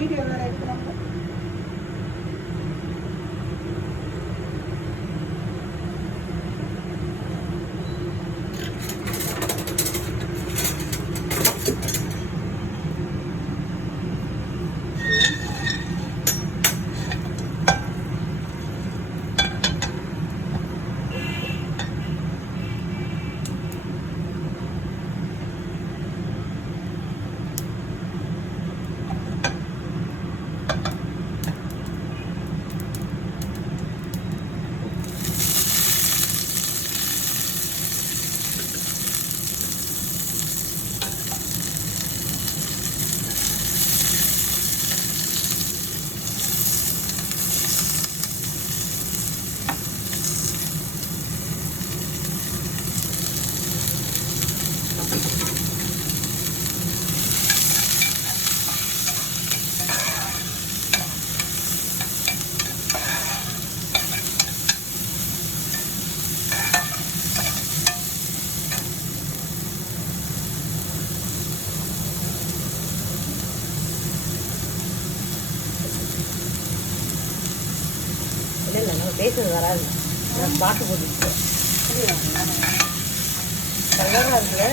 Video வேற எடுக்கிறாங்க. இல்லை நம்ம பேசுறது வராது, நான் பாட்டு போட்டுருக்கேன். கலராக இருக்குல்ல,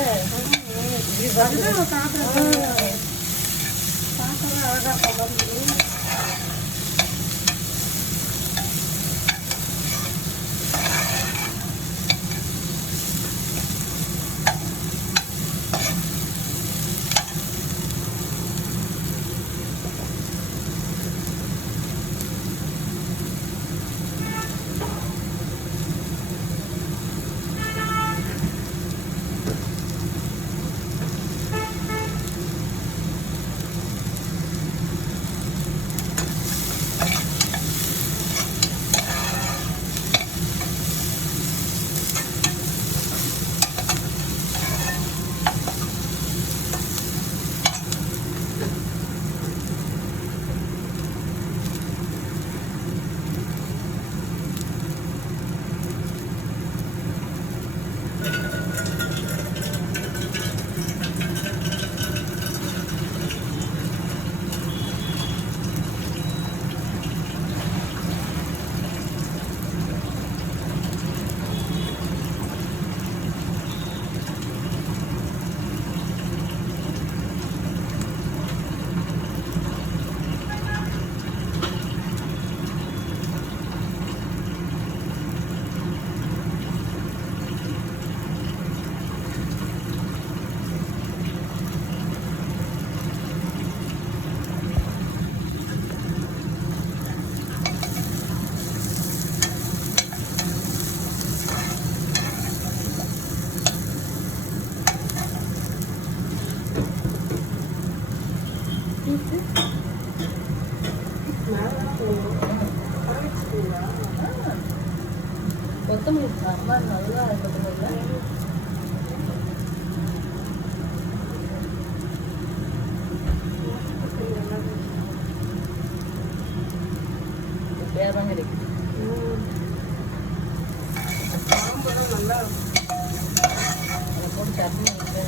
அழகாக கொத்தமல்லி சாம்பார் நல்லா கொத்தமல்லி பேரம் கிடைக்கும். நல்லா அதை போட்டு சட்னி நல்லா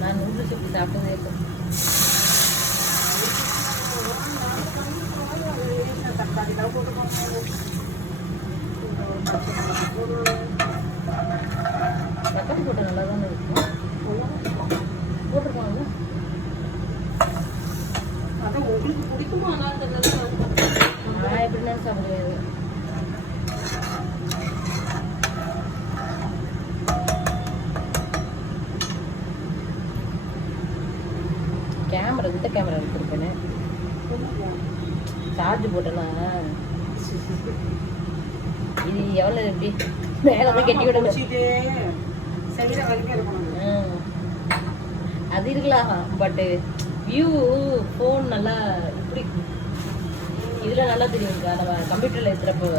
நான் நூடுல்ஸ் இப்படி சாப்பிட்டதே இல்லை. தக்காளி தான் போட்டுக்கோங்க. தக்காளி போட்டு நல்லா தானே இருக்கும். போட்டிருக்கோம்ல, அதான் உங்களுக்கு பிடிக்குமா? நான் எப்படின்னா சாப்பிடுவேன். கேமரா இந்த கேமரா எடுத்துருக்கேன்னு சார்ஜ் போட்டேன்னா இது எவ்வளோ எப்படி மேலே போய் கட்டி விட அது இருக்கலாம். பட்டு வியூ ஃபோன் நல்லா இப்படி இதில் நல்லா தெரியும்க்கா. நம்ம கம்ப்யூட்டரில் ஏற்றுறப்போ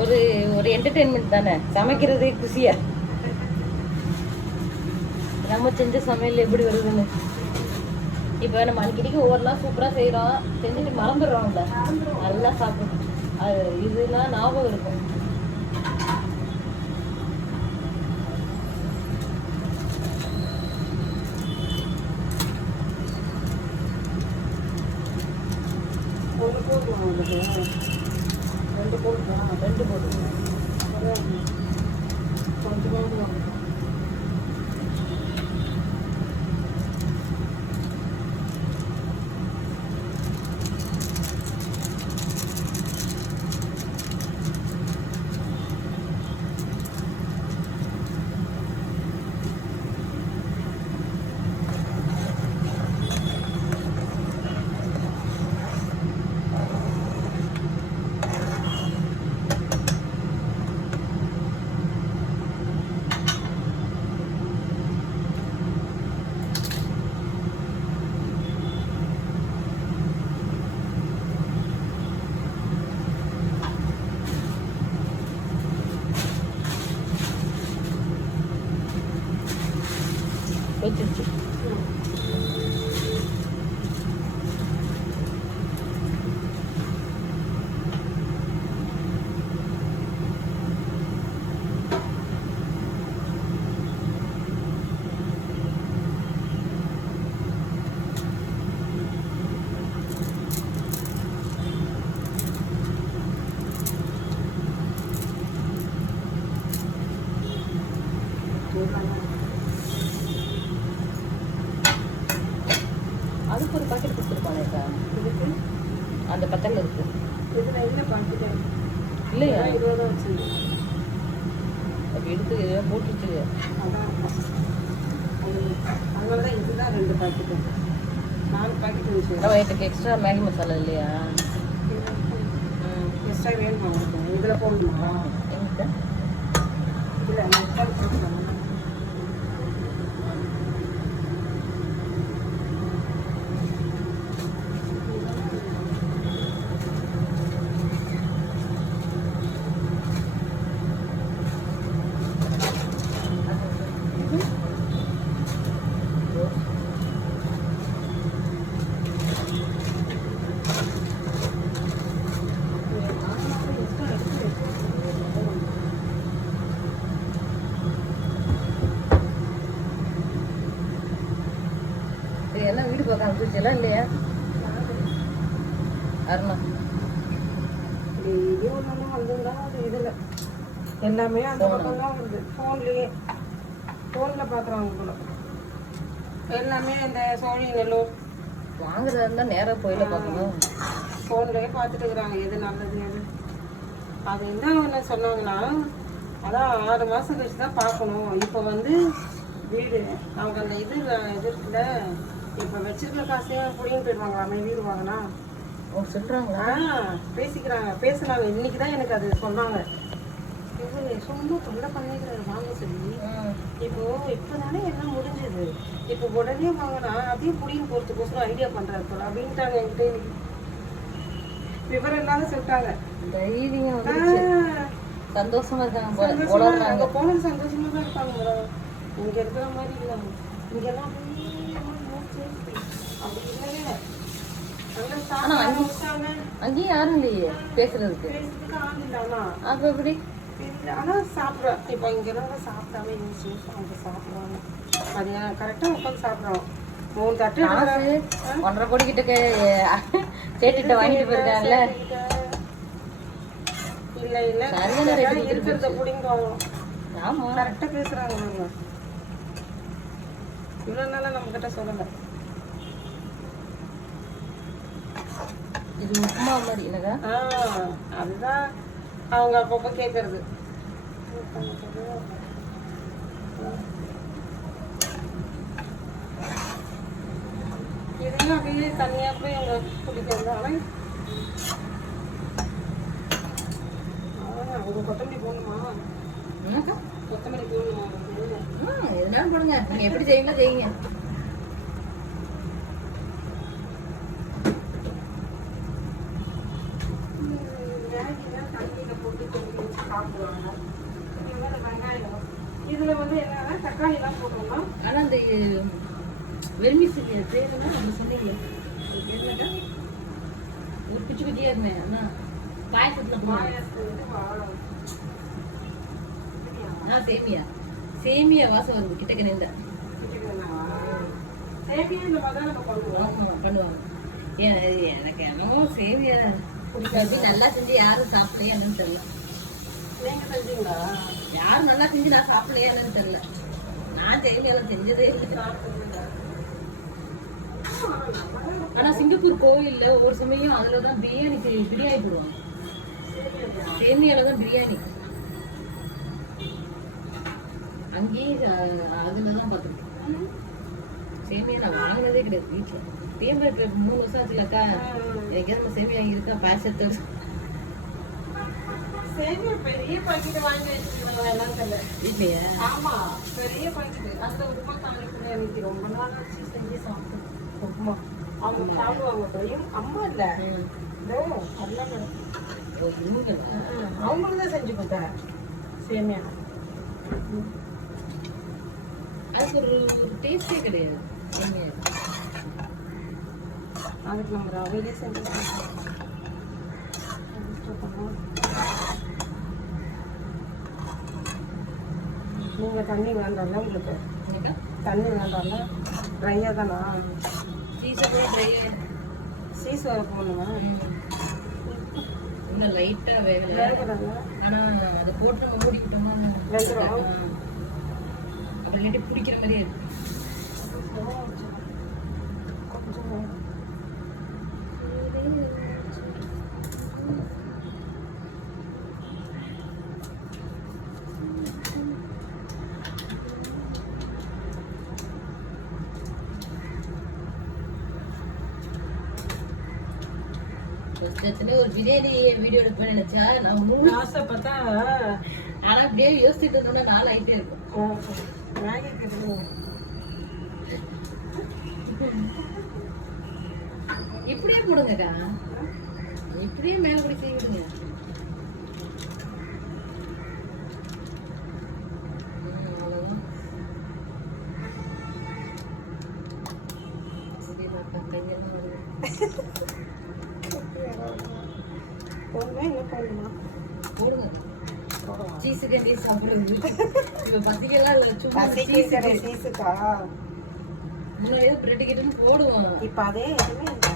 ஒரு ஒரு என்டர்டெயின்மெண்ட் தானே, சமைக்கிறதே குஷியா. நம்ம செஞ்ச சமையல் எப்படி வருதுன்னு இப்போ நம்ம அடிக்கடிக்கு ஒவ்வொரு நாள் சூப்பராக செய்கிறோம், செஞ்சுட்டு மறந்துடுறோம்ல, நல்லா சாப்பிடும். அது இதெல்லாம் ஞாபகம் இருக்கும். ஒன்று போதுமா உங்களுக்கு? ரெண்டு போதுமா? 2 போட்டுருங்க. கொஞ்சமாக வச்சிருச்சு. அதுக்கு ஒரு பாக்கெட் கொடுத்துருப்பானேக்கா, இதுக்கு அந்த பக்கத்தில் இருக்கு. இதில் இல்லை பார்த்துட்டேன். இல்லையா? 20 தான் வச்சுருந்தேன். அப்போ எடுத்து போட்டுச்சு. அதான் அதனால தான் இதுதான் 2 பாக்கெட்டு, 4 பாக்கெட் இருந்துச்சு. நம்ம இதுக்கு எக்ஸ்ட்ரா மேகி மசாலா இல்லையா? எக்ஸ்ட்ரா வேணுமா உங்களுக்கு? இதில் போடணுமா? எங்க இதில் மசாலா போடணும். இது எல்லாம் வீடு பார்க்க அனுப்பிச்சுலாம் இல்லையா அருணா? டெய்லி ஒன்று வந்திருந்தா அது இதில் எல்லாமே அந்த பக்கம் தான் வருது. ஃபோன்லேயே ஃபோனில் பார்க்குறாங்க போல எல்லாமே. இந்த சோழி நெல்லூர் வாங்குறதா இருந்தால் நேராக போயில பார்க்கணும். ஃபோன்லேயே பார்த்துட்டு இருக்கிறாங்க எது நல்லது எது. அது என்ன சொன்னாங்கன்னா, அதான் 6 மாதம் கழிச்சு தான் பார்க்கணும். இப்போ வந்து வீடு அவங்க அந்த இது இருக்குல்ல, இப்போ வச்சிருக்க காசையே பிடிங்கிட்டு போயிடுவாங்களாமே வீடு வாங்கினா. அவங்க சொல்கிறாங்களா? பேசிக்கிறாங்க, பேசுனாங்க. இன்னைக்கு தான் எனக்கு அது சொன்னாங்க. இவரு சும்மா தொல்லை பண்ணிக்கிறாரு வாங்க சொல்லி. இப்போ தானே எல்லாம் முடிஞ்சது, இப்போ உடனே வாங்கினா அதையும் பிடிங்கி போகிறதுக்கோசரம் ஐடியா பண்ணுறாரு போல அப்படின்ட்டாங்க என்கிட்ட. இன்னைக்கு விவரம் இல்லாத சொல்லிட்டாங்க. தைரியம் வந்துருச்சு. சந்தோஷமா இருக்காங்க போல. அங்கே போனது சந்தோஷமா தான் இருப்பாங்க. இங்கே இருக்கிற மாதிரி இல்லை. இங்கெல்லாம் அப்படி இல்லையே. அங்கேயும் யாரும் இல்லையே பேசுறதுக்கு. ஆள் இல்லை. அப்ப எப்படி? ஆனால் சாப்பிட்றோம். இப்போ இங்கெல்லாம் சாப்பிட்டாவே இருந்துச்சு. அவங்க சாப்பிடுவாங்க. மதியம் கரெக்டாக உட்காந்து சாப்பிட்றோம். 3 தட்டு 1.5 கோடி கிட்ட சேட்டுட்ட வாங்கிட்டு போயிருக்காங்கல்ல. இல்லை இல்லை இருக்கிறத பிடிங்குவாங்க. ஆமா கரெக்டாக பேசுகிறாங்க. இவ்வளோ நாளாக நம்மக்கிட்ட சொல்லலை. இது உப்புமா மாதிரி என்னக்கா? அதுதான் அவங்க அப்பப்போ கேட்கறது. இதெல்லாம் அப்படியே தனியாக போய் அவங்க குடிக்கிறது. ஆனால் அவங்க கொத்தமல்லி போடணுமா? கொத்தமல்லி போடணுமா? எதுனாலும் போடுங்க, நீங்கள் எப்படி செய்வீங்களோ செய்யுங்க. மேகிலாம் தண்ணியில் போட்டு சாப்பிடுவாங்க. இது மாதிரி வெங்காயம், இதுல வந்து என்னன்னா தக்காளி எல்லாம் போட்டோம்னா ஆனா அந்த வெறுமிசிக்கு பேருன்னா நம்ம சொன்னீங்க ஒரு குச்சி குச்சியா இருந்தேன். ஆனா பாயசத்துல சேமியா சேமியா வாசம் வருது கிட்டக்க நின்ற பண்ணுவாங்க. எனக்கு என்னமோ சேமியா பிடிக்காது. நல்லா செஞ்சு யாரும் சாப்பிடலையா என்னன்னு தெரியல. யாரும் நல்லா செஞ்சு நான் சாப்பிடலையா என்னன்னு தெரியல. நான் சேமியாலாம் செஞ்சதே இல்லை. ஆனா சிங்கப்பூர் கோவில்ல ஒவ்வொரு சமயம் அதுலதான் பிரியாணி போடுவாங்க. சேமியால தான் பிரியாணி. அங்கேயே அதுலதான் பார்த்துருக்கேன். சேமியா நான் வாங்கினதே கிடையாது வீட்டுல. தேம்பா இப்ப 3 வருஷம் ஆச்சுலக்கா. எனக்கு நம்ம சேமியா இருக்கா பாயசத்தை சேமியா பெரிய பாக்கெட் வாங்கி வச்சிருக்காங்க வீட்லயா? ஆமா, பெரிய பாக்கெட். அந்த உப்புமா தாளிப்பு எனக்கு ரொம்ப நாள் ஆச்சு செஞ்சு சாப்பிட்டு. உப்புமா அவங்க சாப்பிடுவாங்க. பெரியும் அம்மா இல்ல அவங்களுக்கு தான் செஞ்சு கொடுத்தேன் சேமியா. அதுக்கு ஒரு டேஸ்டே கிடையாது சேமியா. அதுக்கு நம்ம ரவையிலே செஞ்சு நீங்க தண்ணி வேண்டாம்ல? உங்களுக்கு தண்ணி வேண்டாம்ல? ட்ரையா தானா? சீஸ் வர போகணுமா? இன்னும் லைட்டா வேகல. ஆனா அதை போட்டு நம்ம மூடிக்கிட்டோமா வெந்துடும். அப்புறம் இல்லாட்டி பிடிக்கிற மாதிரியே இருக்கு. ஒரு பிரியாணி வீடியோ எடுப்பேன் நினைச்சா நான் 3 ஆசைப்பட்டா. ஆனா அப்படியே யோசிச்சுட்டு இருந்தோம்னா 4 ஆயிட்டே இருக்கும். இப்படியே போடுங்கக்கா, இப்படியே மேல கூட செய்யுங்க. போடுங்க. சீஸுக்கு நீ சாப்பிடுங்க. இப்ப பத்திக்கலாம் இல்ல, சும்மா சீஸுக்கா முன்னாடியே பிரெட் கிட்டன்னு போடுவோம். இப்ப அதே எதுவுமே இல்லை.